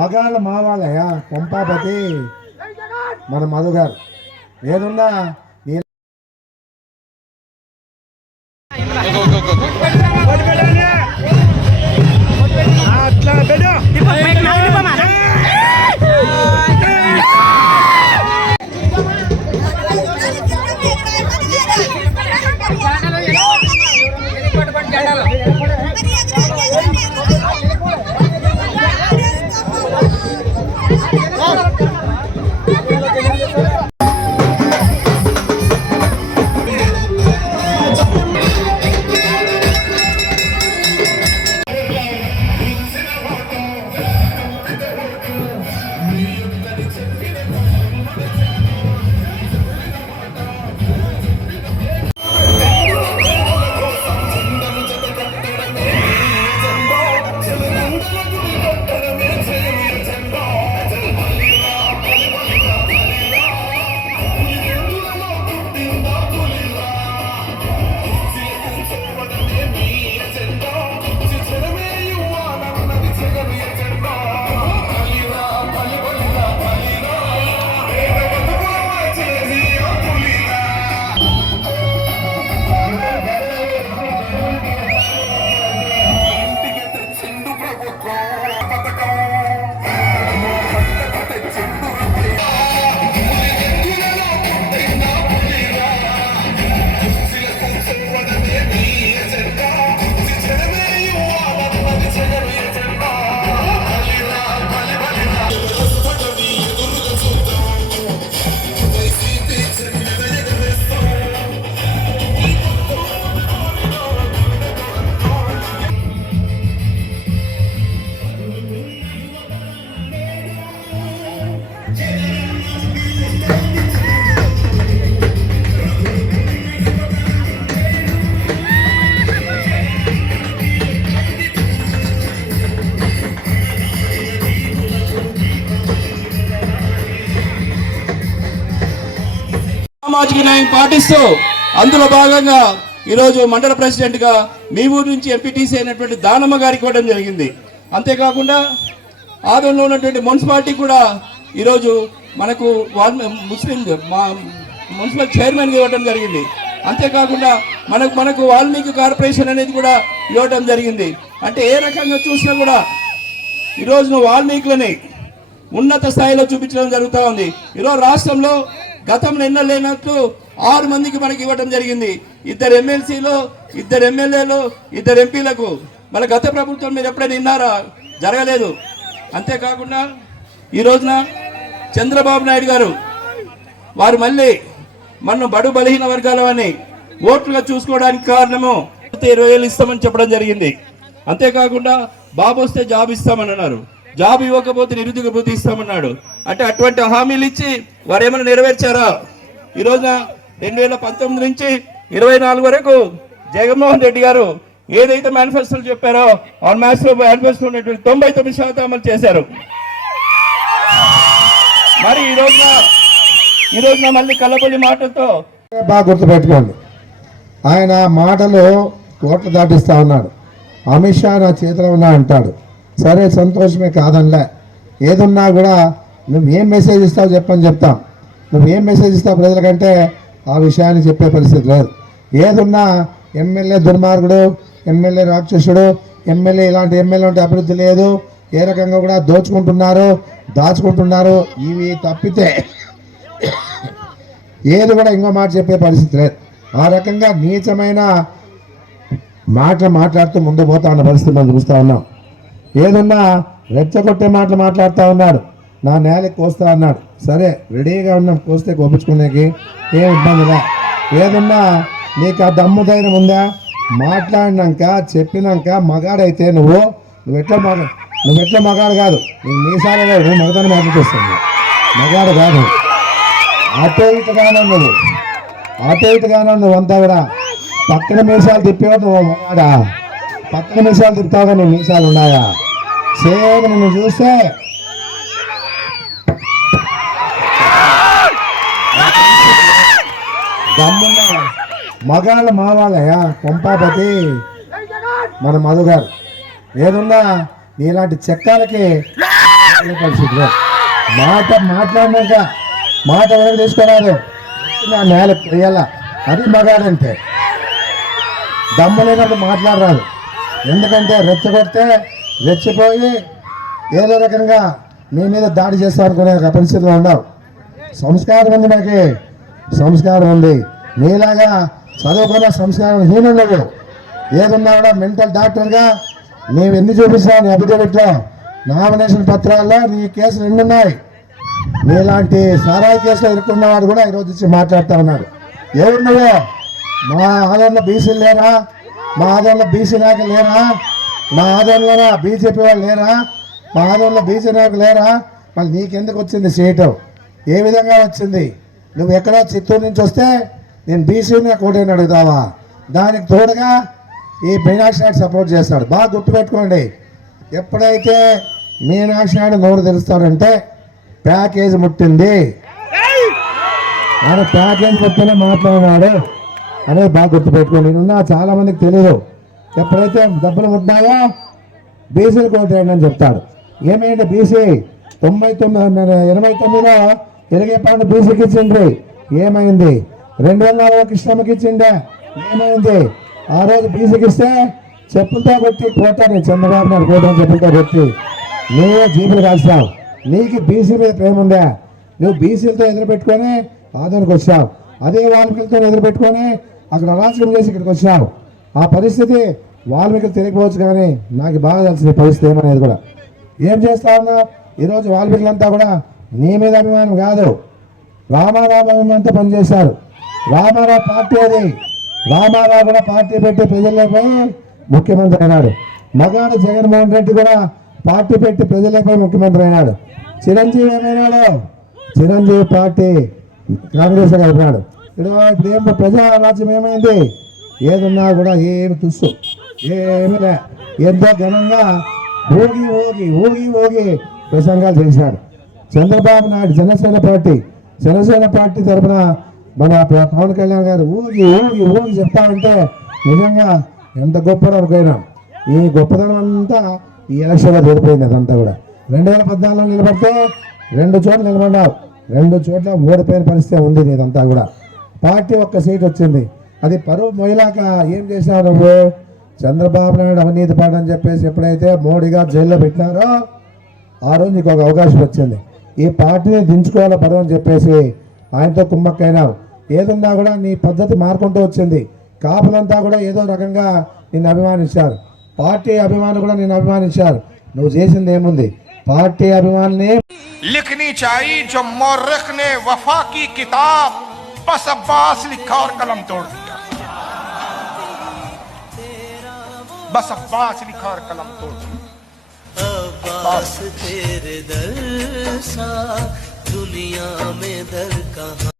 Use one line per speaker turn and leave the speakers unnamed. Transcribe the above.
మగాళ్ళ మావాలయ్యా పంపాపతి మన మధు గారు ఏదున్నా నీ
సామాజిక న్యాయం పాటిస్తూ అందులో భాగంగా ఈరోజు మండల ప్రెసిడెంట్గా మీ ఊరు నుంచి ఎంపీటీసీ అయినటువంటి దానమ్మ గారికి ఇవ్వడం జరిగింది. అంతేకాకుండా ఆదంలో ఉన్నటువంటి మున్సిపాలిటీ కూడా ఈరోజు మనకు వాల్- ముస్లిం మా మున్సిపల్ చైర్మన్గా ఇవ్వడం జరిగింది. అంతేకాకుండా మనకు మనకు వాల్మీకి కార్పొరేషన్ అనేది కూడా ఇవ్వడం జరిగింది. అంటే ఏ రకంగా చూసినా కూడా ఈరోజు వాల్మీకులని ఉన్నత స్థాయిలో చూపించడం జరుగుతూ ఉంది. ఈరోజు రాష్ట్రంలో గతంలో ఎన్నో లేనట్లు ఆరు మందికి మనకి ఇవ్వడం జరిగింది. ఇద్దరు ఎమ్మెల్సీలు ఇద్దరు ఎమ్మెల్యేలు ఇద్దరు ఎంపీలకు. మన గత ప్రభుత్వం మీరు ఎప్పుడైనా విన్నారా? జరగలేదు. అంతేకాకుండా ఈ రోజున చంద్రబాబు నాయుడు గారు వారు మళ్ళీ మన బడు బలహీన వర్గాల వారిని ఓట్లుగా చూసుకోవడానికి కారణము ఇరవై వేలు ఇస్తామని చెప్పడం జరిగింది. అంతేకాకుండా బాబు వస్తే జాబ్ ఇస్తామని అన్నారు. జాబ్ ఇవ్వకపోతే నిరుద్యోగ భృతి ఇస్తామన్నాడు. అంటే అటువంటి హామీలు ఇచ్చి వారు ఏమైనా నెరవేర్చారా? ఈ రోజున రెండు వేల పంతొమ్మిది నుంచి ఇరవై నాలుగు వరకు జగన్మోహన్ రెడ్డి గారు ఏదైతే మేనిఫెస్టోలు చెప్పారో ఆ మేనిఫెస్టో మేనిఫెస్టో ఉన్నటువంటి తొంభై తొమ్మిది శాతం అమలు చేశారు. మరి ఈ రోజున ఈ రోజున మళ్ళీ కల్లబొల్లి మాటలతో
బాగా గుర్తుపెట్టుకోండి. ఆయన మాటలు కోట్లు దాటిస్తా ఉన్నాడు. అమిత్ షా నా చేతిలో ఉన్నా అంటాడు. సరే సంతోషమే కాదనిలే. ఏదున్నా కూడా నువ్వు ఏం మెసేజ్ ఇస్తావు చెప్పని చెప్తాం. నువ్వు ఏం మెసేజ్ ఇస్తావు ప్రజలకంటే ఆ విషయాన్ని చెప్పే పరిస్థితి లేదు. ఏదున్నా ఎమ్మెల్యే దుర్మార్గుడు ఎమ్మెల్యే రాక్షసుడు ఎమ్మెల్యే ఇలాంటి ఎమ్మెల్యే ఉంటే అభివృద్ధి లేదు. ఏ రకంగా కూడా దోచుకుంటున్నారు దాచుకుంటున్నారు ఇవి తప్పితే ఏది కూడా ఇంకో మాట చెప్పే పరిస్థితి లేదు. ఆ రకంగా నీచమైన మాటలు మాట్లాడుతూ ముందు పోతా ఉన్న పరిస్థితి మనం చూస్తూ ఉన్నాం. ఏదన్నా రెచ్చగొట్టే మాటలు మాట్లాడుతూ ఉన్నాడు. నా నేలకి కోస్తా అన్నాడు. సరే రెడీగా ఉన్నాం కోస్తే కోపించుకునేకి. ఏం ఇబ్బంది ఏదన్నా నీకు ఆ దమ్ము ధైర్యం ఉందా? మాట్లాడినాక చెప్పినాక మగాడైతే నువ్వు నువ్వు ఎట్లా మగ నువ్వు ఎట్లా మగాడు కాదు. నీకు మీసాలు కాదు నువ్వు మగదాన్ని మాట్లాడుతుంది మగాడు కాదు. అటు ఇటుగానే నువ్వు అటు ఇటుగానే నువ్వు అంతా కూడా. పక్కన మీసాలు తిప్పేవా నువ్వు మగాడా? పక్కన మీసాలు తిప్పుతావుగా నువ్వు మీసాలు ఉన్నాయా? సేమ్ నువ్వు చూస్తే దమ్మున్న మగాళ్ళ మావాళ్ళయ్యా కొంపాపతి. మన మధుగారు. ఏదున్నా నీలాంటి చెక్కాలకి పరిస్థితిలో. మాట మాట్లాడినాక మాట వెనక తీసుకురాదు. నా నేల వేయాల అది మగాడంటే. దమ్ము లేనప్పుడు మాట్లాడరాదు. ఎందుకంటే రెచ్చగొడితే రెచ్చిపోయి ఏదో రకంగా మీ మీద దాడి చేస్తాం పరిస్థితులు ఉండవు సంస్కారం ఉంది నాకు. సంస్కారం ఉంది. నీలాగా చదువుకున్న సంస్కారం హీనుండవు ఏదున్నా కూడా మెంటల్ డాక్టర్గా నీవు ఎన్ని చూపిస్తావు నీ అఫిడవిట్లో నామినేషన్ పత్రాల్లో నీ కేసులు ఎన్ని ఉన్నాయి నీలాంటి సారాయి కేసులో ఇరుక్కున్నవాడు కూడా ఈరోజు వచ్చి మాట్లాడుతూ ఉన్నాడు. ఎవరు నువ్వు మా ఆదరణలో బీసీలు లేరా? మా ఆదరణలో బీసీ నాయకులు లేరా? మా ఆదరణలో బీజేపీ వాళ్ళు లేరా? మా ఆదరణలో బీసీ నాయకులు లేరా? మళ్ళీ నీకెందుకు వచ్చింది సీటు? ఏ విధంగా వచ్చింది? నువ్వు ఎక్కడ చిత్తూరు నుంచి వస్తే నేను బీసీని కోటేని అడుగుతావా? దానికి తోడుగా ఈ మీనాక్షి నాయుడు సపోర్ట్ చేస్తాడు. బాగా గుర్తుపెట్టుకోండి ఎప్పుడైతే మీనాక్షి నాయుడు నోరు తెరుస్తాడంటే ప్యాకేజ్ ముట్టింది. ఆయన ప్యాకేజ్ ముట్టినే మాట్లాడినాడు. అనేది బాగా గుర్తుపెట్టుకోండి నిన్న చాలా మందికి తెలియదు ఎప్పుడైతే డబ్బులు ముట్టినాయో బీసీలు కోటేయండి అని చెప్తాడు. ఏమైంది బీసీ? తొంభై తొమ్మిది ఎనభై తొమ్మిదిలో ఎలిగేపాడు బీసీకి ఇచ్చిండ్రి ఏమైంది? రెండు వేల నాలుగు కృష్ణమ్మకి ఇచ్చిండే ఏమైంది? ఆ రోజు బీసీకి ఇస్తే చెప్పులతో కొట్టి పోతాను చంద్రబాబు నాయుడు పోతాను చెప్పులతో కొట్టి నువ్వే జీపులు కాల్చావు నీకు బీసీ మీద ప్రేమ ఉందా నువ్వు బీసీలతో ఎదురు పెట్టుకొని ఆదరణకు వచ్చావు. అదే వాల్మీకులతో ఎదురు పెట్టుకొని అక్కడ అరాచకం చేసి ఇక్కడికి వచ్చావు. ఆ పరిస్థితి వాల్మీకులు తెలియకపోవచ్చు కానీ నాకు బాగా తెలిసిన పరిస్థితి ఏమనేది కూడా. ఏం చేస్తా ఉన్నా ఈరోజు వాల్మీకులంతా కూడా నీ మీద అభిమానం కాదు. రామారావు అభిమానంతో పనిచేశారు. రామారావు పార్టీ అది. రామారావు కూడా పార్టీ పెట్టి ప్రజలపై ముఖ్యమంత్రి అయినాడు. మగాడు జగన్మోహన్ రెడ్డి కూడా పార్టీ పెట్టి ప్రజలపై ముఖ్యమంత్రి అయినాడు. చిరంజీవి ఏమైనాడు? చిరంజీవి పార్టీ కాంగ్రెస్ కలిపినాడు ఇప్పుడు ఏం ప్రజా రాజ్యం ఏమైంది? ఏదున్నా కూడా ఏమి తుస్సు. ఏమి ఎంతో ఘనంగా ఊగి ఊగి ఊగి ఊగి ప్రసంగాలు చేశాడు. చంద్రబాబు నాయుడు జనసేన పార్టీ జనసేన పార్టీ తరఫున మన పవన్ కళ్యాణ్ గారు ఊగి ఊగి ఊగి చెప్తామంటే నిజంగా ఎంత గొప్ప అనుకైనా ఈ గొప్పతనం అంతా ఈ ఎలక్షన్లో జరిపోయింది అదంతా కూడా. రెండు వేల పద్నాలుగులో నిలబడితే రెండు చోట్ల నిలబడ్డావు. రెండు చోట్ల ఓడిపోయిన పరిస్థితి ఉంది నీదంతా కూడా. పార్టీ ఒక్క సీట్ వచ్చింది. అది పరువు మొయ్యలాక ఏం చేశావు నువ్వు? చంద్రబాబు నాయుడు అవినీతి పాడని చెప్పేసి ఎప్పుడైతే మోడీ గారు జైల్లో పెట్టినారో ఆ రోజు నీకు ఒక అవకాశం వచ్చింది. ఈ పార్టీని దించుకోవాలి పదం చెప్పేసి ఆయనతో కుమ్మక్కైనా ఏదన్నా కూడా నీ పద్ధతి మారుకుంటూ వచ్చింది. కాపులంతా కూడా ఏదో రకంగా నిన్ను అభిమానించారు. పార్టీ అభిమాను కూడా నిన్ను అభిమానించారు. నువ్వు చేసింది ఏముంది? పార్టీ
అభిమాని లిఖని చాయి జో నే వఫా కి కితాబ్ బస్ అబ్బాస్ లిఖా ఔర్ కలం తోడ్ దియా బస్ అబ్బాస్ లిఖా ఔర్ కలం తోడ్ దియా
अब्बास तेरे दर सा दुनिया में दर कहाँ?